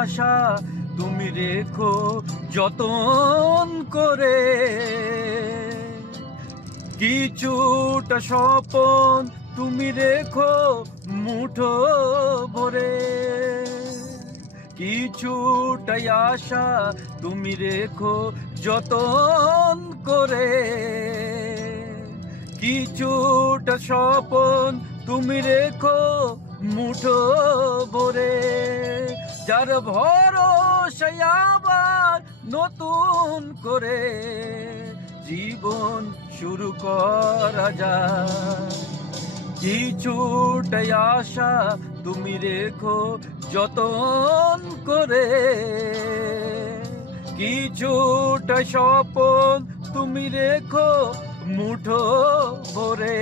আশা তুমি রেখো যতন করে। কিছুটা স্বপন তুমি রেখো মুঠো ভরে। কিছুটাই আশা তুমি রেখো যতন করে। কিছুটা স্বপন তুমি রেখো মুঠো যার ভরসায় আবার নতুন করে জীবন শুরু করা যায়। কিছুটাই আশা তুমি রেখো যতন করে। কিছুটা স্বপন তুমি রেখো মুঠো ভরে।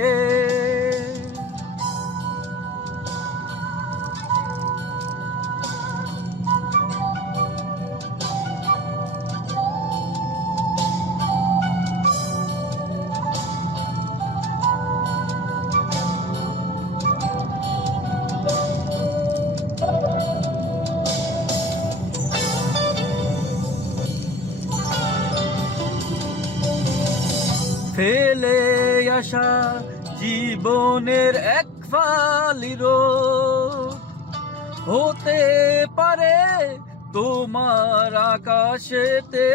ফেলে আসা জীবনের এক ফালির হতে পারে তোমার আকাশেতে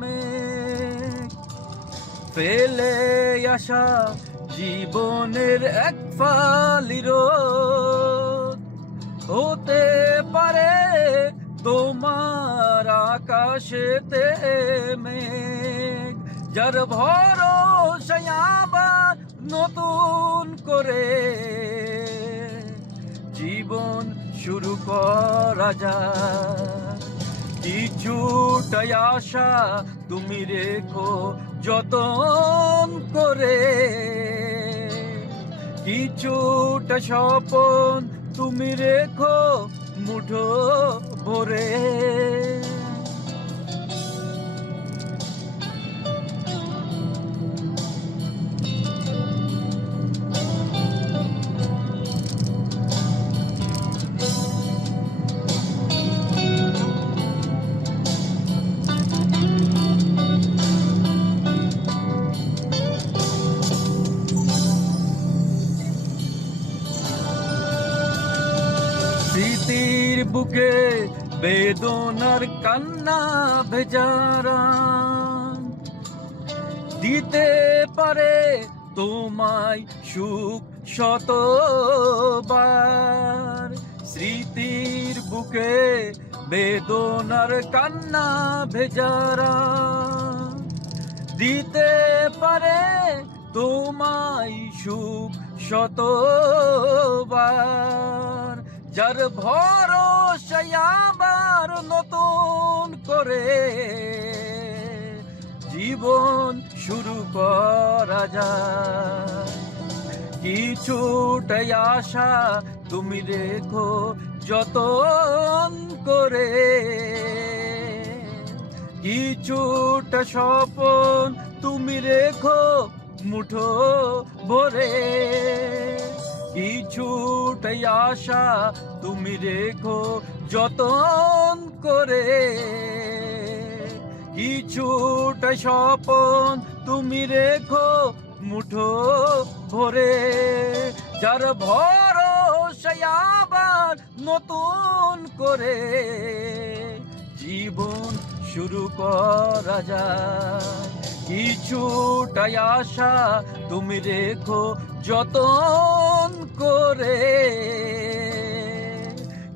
মেঘ। ফেলে আসা জীবনের এক ফালির হতে পারে তোমার আকাশেতে মেঘ। যার আবার নতুন করে জীবন শুরু করা যায় কিছুটাই আশা তুমি রেখো যতন করে। কিছুটা স্বপন তুমি রেখো মুঠো ভরে। বুকে বেদনার কান্না ভেজারা দিতে পারে তোমায় সুখ শতবার। স্মৃতির বুকে বেদনার কান্না ভেজারা দিতে পারে তোমায় সুখ শতবার। যার ভরসায় আবার নতুন করে জীবন শুরু করা যায় কিছুটাই আশা তুমি রেখো যতন করে। কিছুটা স্বপন তুমি রেখো মুঠো ভরে। কিছুটাই আশা, তুমি রেখো যতন করে। কিছুটা স্বপন তুমি রেখো মুঠো ভরে। যার ভরসায় আবার নতুন করে জীবন শুরু করা যায়। কিছুটাই আশা তুমি রেখো যতন করে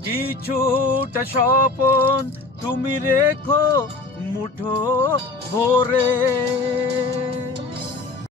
কিছুটা স্বপন তুমি রেখো মুঠো ভরে।